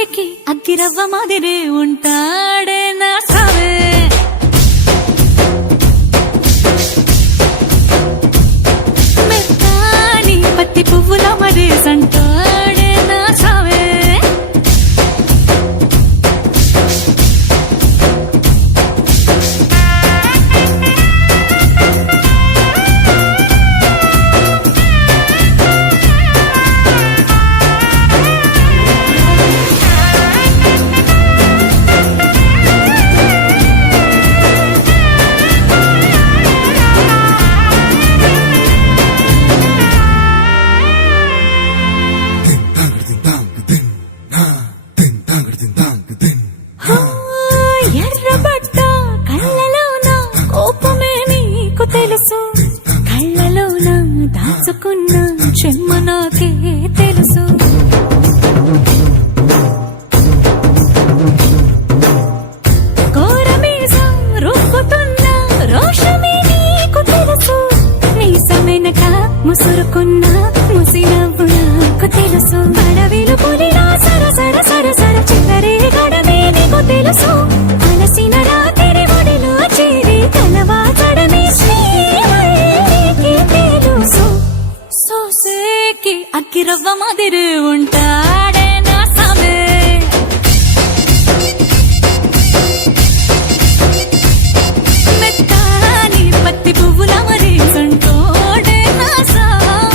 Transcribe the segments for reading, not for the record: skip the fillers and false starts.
సోసేకి అగ్గిరవ్వ మాదిరి ఉంటాడే నా సావే మెత్తాని పత్తి పువ్వుల మరి సంటాడే నా సావే ఎర్రబడ్డ కళ్ళలోన కోపమే నీకు తెలుసు కళ్ళలోన దాచుకున్న చెమ్మ నాకే తెలుసు కోరమీసం రుక్కుతున్న రోషమే నీకు తెలుసు మీసమెనక ముసురుకున్న ముసినవ్వు నాకు తెలుసు అడవిలు పులిలా సర సర సర సర చివరి గడమే నీకు తెలుసు అలసిన రాత్రి ఒడిలో చేరి కలవాచడమే శ్రీవల్లికి తెలుసు సోసేకి అగ్గిరవ్వ మాదిరి ఉంటాడే నా సామే మెత్తాని పత్తి పువ్వుల మరి సంటోడే నా సామే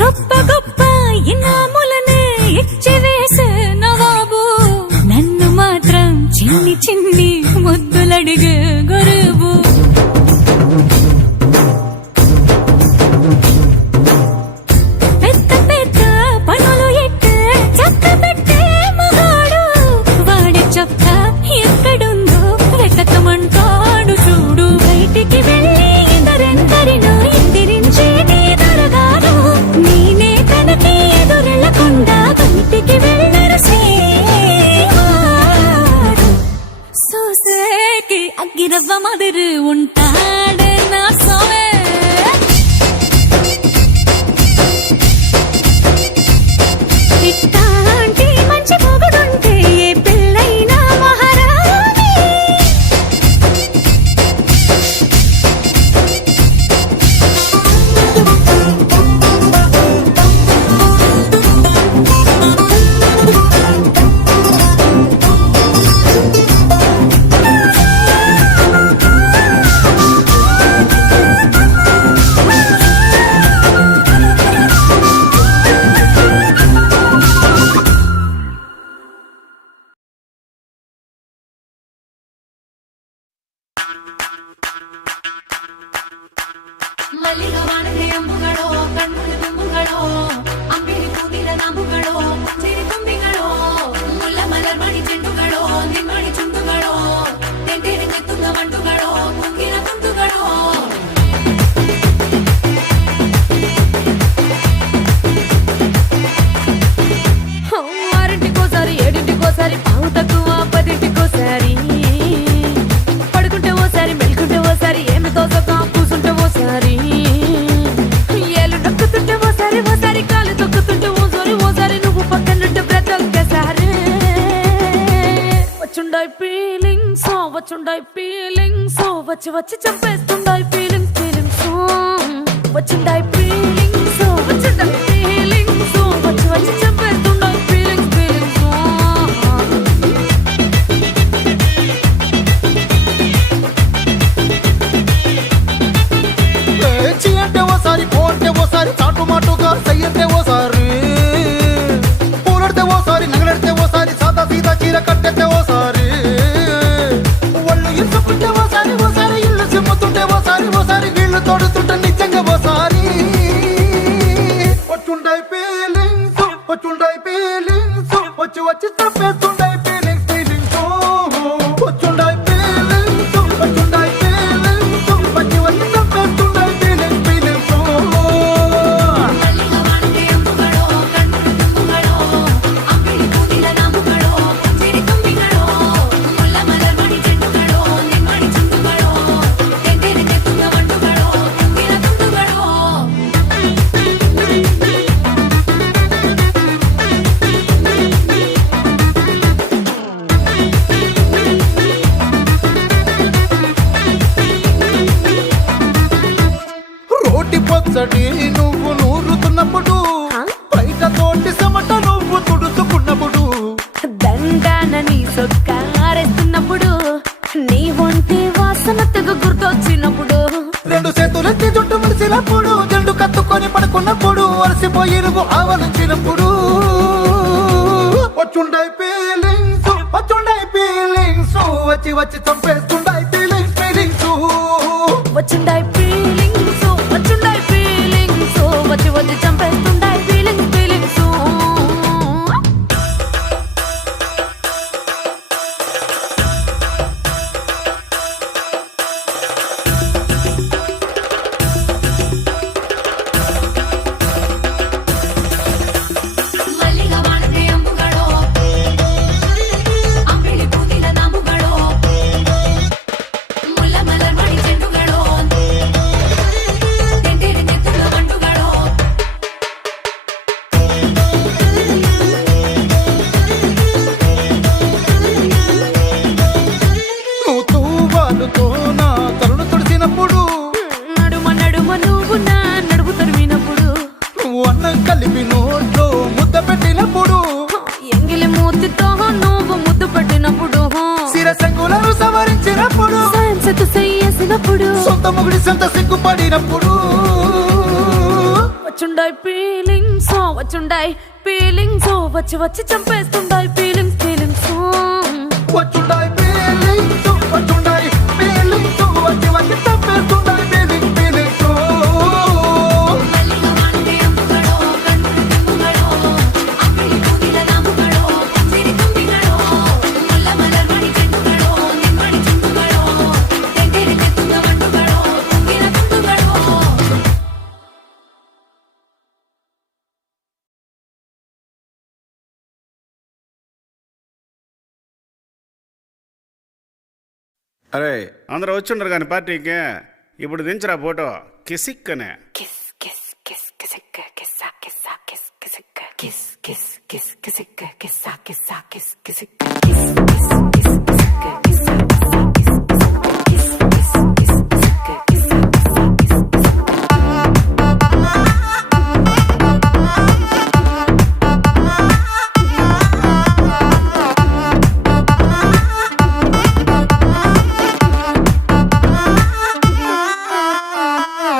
గొప్ప గొప్ప ఇనాములనే ఇచ్చి వేసే నవాబు నన్ను మాత్రం చిన్ని చిన్ని ముద్దులడిగే గురువు పెద్ద పెద్ద పనులు ఎట్టే చక్క పెట్టే మగాడు వాడి చొక్క ఎక్కడుందో వెతకమంటాడు చూడు బయటికి వెళ్ళి ఇద్దరెందరినో ఎదిరించేటి దొరగాడు నేనే తనకి ఎదురెళ్ళకుండా బయటికి వెళ్ళరు శ్రీవాడు సోసేకి అగ్గిరవ్వ మాదిరి ఉంటాడే నా సోమే ఇట్టాంటి మంచి పొగడుంటే ఏ పిల్లైనా మహారాణి ಮಲ್ಲಿಗ ವಾಣದೆ ಅಂಬುಗಳೋ ಕಣ್ಮುಡಿ ತುಂಬುಗಳೋ ಅಂಬಿಳಿ ಕೂದಿರ ನಾಂಬುಗಳೋ ಸಿರಿ ತುಂಬಿಗಳೋ ಮುಲ್ಲ ಮಲರ್ ಮಣಿ ಚೆಂಡುಗಳೋ ನಿಮ್ಮಣಿ ಚುಂಡುಗಳೋ ತೆಂಟೆರೆ ಕೆತ್ತುಂಗ ಮಂಡುಗಳೋ ಮುಗ್ಗಿನ ತುಂಡುಗಳೋ ఆరింటికోసారి ఏడింటికోసారి పావు తక్కువ పదింటికోసారి పడుకుంటే ఓసారి మెలుకుంటే ఓసారి ఏమి తోసక కూసుంటే ఓసారి ఏళ్ళు నొక్కుతుంటే ఓసారి ఓసారి కాలు తొక్కుతుంటే ఓసారి నువ్వు పక్కనుంటే ప్రతి ఒక్కసారి వచ్చుండాయి ఫీలింగ్స్ వచ్చి వచ్చి చంపేస్తుండాయి ఫీలింగ్స్ వచ్చిండాయి ఫీలింగ్స్ వచ్చి వచ్చి చంపేస్తుండాయి ఫీలింగ్స్ అంటే ఓసారి పోంటే ఓసారి చాటు మాటుగా సయ్యంటే ఓసారి పూలడితే ఓసారి నగలడితే ఓసారి సాదా సీదా చీర కట్టెతే ఓసారి ఒళ్ళు ఇసుకుంటే ఓసారి ఇల్లు సిమ్ముతుంటే ఓసారి నీళ్లు తోడుతుంటే నిజంగా ఓసారి నువ్వు నూరుతున్నప్పుడు బయట తోటి సమట నువ్వు తుడుచుకున్నప్పుడు దండాన నీ సొక్కారేస్తున్నప్పుడు నీ ఒంటి వాసన తెగ గుర్తొచ్చినప్పుడు రెండు చేతులెత్తి జుట్టు ముడిసినప్పుడు జండు కత్తుకొని పడుకున్నప్పుడు అలసిపోయి నువ్వు ఆవలించినప్పుడు వచ్చుండై ఫీలింగ్స్ వచ్చి వచ్చి చంపేస్తుండై ఫీలింగ్స్ వచ్చిండాయి ఫీలింగ్స్ వచ్చిండాయి ఫీలింగ్స్ వచ్చి వచ్చి చంపేస్తుండాయి ఫీలింగ్స్ ಮಲ್ಲಿಗ ಬಾಣದೆ ಅಂಬುಗಳೋ ಅಂಬಿಳಿ ಕೂದಿನ ನಾಮುಗಳೋ ಮುಲ್ಲ ಮಲರ್ ಮಣಿ ಚೆಂಡುಗಳೋ ತೆಂಡೇರಿ ತೆತ್ತುಳ ಗಂಡುಗಳೋ నువ్వు తూవాలుతో నా తరుడు తుడిసినప్పుడు నడుమ నడుమ నువ్వు నా నడుపు తరిమినప్పుడు నువ్వు అన్నం కలిపి నోట్లో ముద్ద పెట్టినప్పుడు ఎంగిలి మూతితో నువ్వు ముద్దు పెట్టినప్పుడు శిరసంగులను సవరించినప్పుడు సాయం సెత్తు చెయ్యేసినప్పుడు సొంత ముగుడి సొంత సిగ్గుపడినప్పుడు వచ్చుండాయి ఫీలింగ్స్ వచ్చి వచ్చి చంపేస్తుండాయి ఫీలింగ్స్ వచ్చుండాయి ఫీలింగ్స్ వచ్చి వచ్చి తప్పేస్తుండాయి ఫీలింగ్స్ ಮಲ್ಲಿಗ ಬಾಣದೆ ಅಂಬುಗಳೋ ಗಂಡುಗಳೋ ಅಂಬಿಳಿ ಕೂದಿನ ನಾಮುಗಳೋ ತೆಂಡೇರಿ ತುಂಬಿಗಳೋ ಮುಲ್ಲ ಮಲರ್ ಮಣಿ ಚೆಂಡುಗಳೋ ನಿಮ್ಮಣಿ ಚುಂಡುಗಳೋ ತೆಂಡೇರಿ ತೆತ್ತುಳ ಗಂಡುಗಳೋ ತುಂಬಿನ ತುಂಡುಗಳೋ అరే అందరూ వచ్చిండ్రు కానీ పార్టీకి ఇప్పుడు దించరా ఫోటో కిసిక్ అనే kiss kiss kiss Kissik కిస్సా కిస్సా kiss Kissik kiss kiss kiss Kissik కిస్సా కిస్సా kiss Kissik kiss kiss kiss Kissik కిస్సా కిస్సా kiss kiss kiss kiss Kissik కిస్సా కిస్సా kiss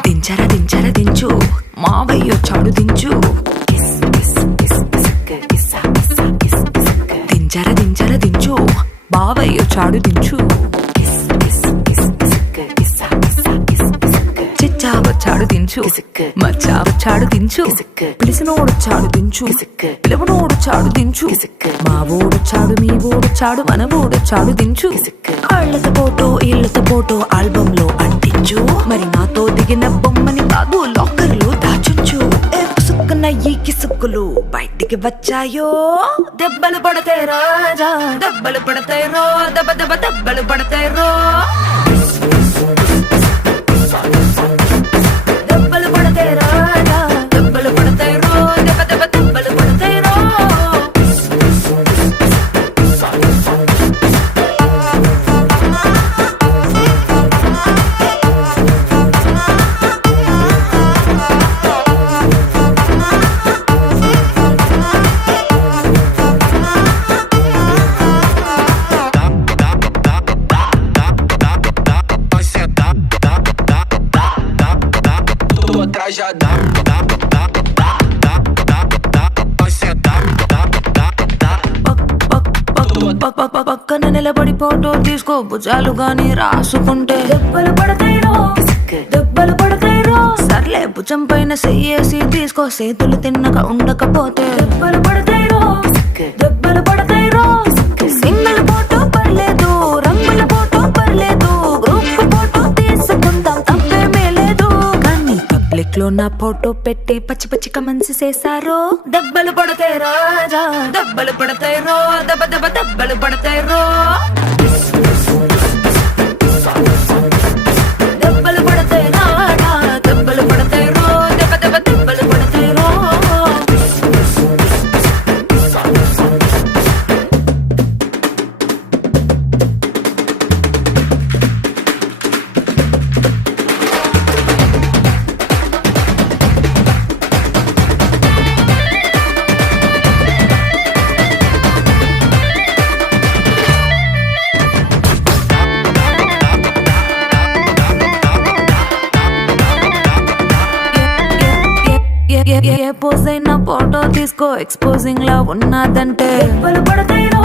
దించరా దించరా దించు మావయ్య వచ్చాడు దించు kiss kiss kiss Kissik కిస్సా కిస్సా kiss Kissik దించరా దించరా దించు బావయ్య వచ్చాడు దించు kiss kiss kiss Kissik కిస్సా కిస్సా kiss Kissik చిచ్చా వచ్చాడు దించు కిసిక్ మచ్చా వచ్చాడు దించు కిసిక్ పిలిసినోడొచ్చాడు దించు కిసిక్ పిలవనోడొచ్చాడు దించు కిసిక్ మా ఓడొచ్చాడు మీ ఓడొచ్చాడు మన ఓడొచ్చాడు దించు కిసిక్ కళ్ళతో ఫోటో ఇళ్ళతో ఫోటో ఆల్బమ్ లో అంటించు మరి నాతో దిగిన బొమ్మని బాబు లాకర్ లో దాచుంచు సుక్కున ఈ కిసుక్కులు బయటికి వచ్చాయో దెబ్బలు పడతాయి రాజా దెబ్బలు పడతాయి రో దెబ్బ దెబ్బ దెబ్బలు పడతాయి రో దెబ్బలు పడతాయి రాజా దెబ్బలు పడతాయి రో దెబ్బ దెబ్బ దెబ్బలు పడతాయి రో పక్కన నిలబడి ఫోటో తీసుకో భుజాలు గాని రాసుకుంటే దెబ్బలు పడతాయి రో దెబ్బలు పడతాయి రో సర్లే భుజం పైన చెయ్యేసి తీసుకో చేతులు తిన్నక ఉండకపోతే దెబ్బలు పడతాయి రో దెబ్బలు పడతాయి రో సింగిల్ ఫోటో పర్లేదు రంగుల ఫోటో పర్లేదు గ్రూప్ ఫోటో తీసుకుందాం తప్పేమీ లేదు కానీ పబ్లిక్ లో నా ఫోటో పెట్టి పచ్చి పచ్చి కమెంట్స్ చేశారో దెబ్బలు పడతాయి రాజా దెబ్బలు పడతాయి రో దెబ్బ దెబ్బ దెబ్బలు పడతాయి రో దెబ్బలు పడతాయి రాజా దెబ్బలు పడతాయి రో దెబ్బ దెబ్బ దెబ్బలు పడతాయి రో ఏ పోజ్ అయినా ఫోటో తీసుకో ఎక్స్పోజింగ్ లా ఉన్నదంటే దెబ్బలు పడతాయి రో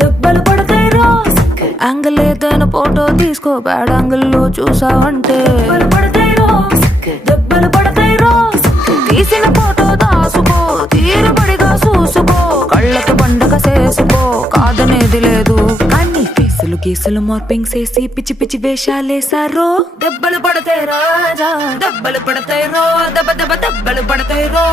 దెబ్బలు పడతాయి రో యాంగిల్ ఏదైనా ఫోటో తీసుకో బ్యాడ్ యాంగిల్ లో చూసావంటే దెబ్బలు పడతాయి రో దెబ్బలు పడతాయి రో తీసిన ఫోటో దాసుకో తీరుబడిగా చూసుకో కళ్ళకి పండగ చేసుకో కాదనేది లేదు కానీ కేసులు కేసులు మార్పింగ్ చేసి పిచ్చి పిచ్చి వేషాలేసారో దెబ్బలు పడతాయి రాజా దెబ్బలు పడతాయి రో దెబ్బ దెబ్బ దెబ్బలు పడతాయి రో